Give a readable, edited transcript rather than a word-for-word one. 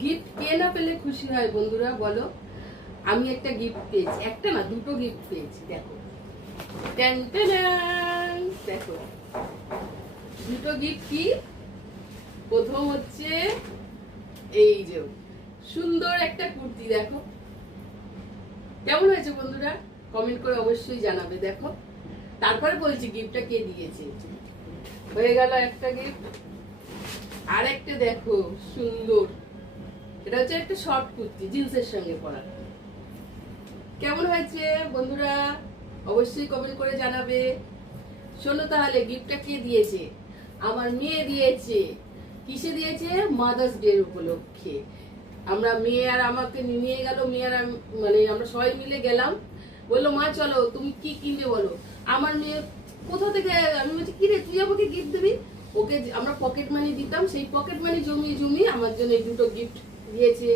Gift কে না পেলে খুশি হয় বন্ধুরা বলো? আমি একটা গিফট পেয়েছি, একটা না দুটো গিফট পেয়েছি। দেখো টেন টেন, দেখো দুটো গিফট কি। প্রথম হচ্ছে এই যে সুন্দর একটা কুর্তি, দেখো কেমন হয়েছে বন্ধুরা, কমেন্ট করে অবশ্যই জানাবে। দেখো তারপরে বলছি গিফটটা কে দিয়েছে। হয়ে গেল একটা গিফট। আর একটা দেখো সুন্দর, এটা হচ্ছে একটা শর্ট কুর্তি জিন্সের সঙ্গে পরা। কেমন হয়েছে বন্ধুরা অবশ্যই কমেন্ট করে জানাবে। শোনো তাহলে গিফটটা কে দিয়েছে? আমার মেয়ে দিয়েছে। কিসে দিয়েছে? মাদার্স ডে উপলক্ষে। আমরা মেয়ে আর আমাকে নিয়ে গেল, মেয়ে আর মানে আমরা সবাই মিলে গেলাম। বললো মা চলো তুমি কি কিনবে বলো। আমার মেয়ে কোথা থেকে, আমি বলছি কি রে তুই আমাকে গিফট দিবি? ওকে আমরা পকেট মানি দিতাম, সেই পকেট মানি জমিয়ে জমিয়ে আমার জন্য এই দুটো গিফট দিয়েছে।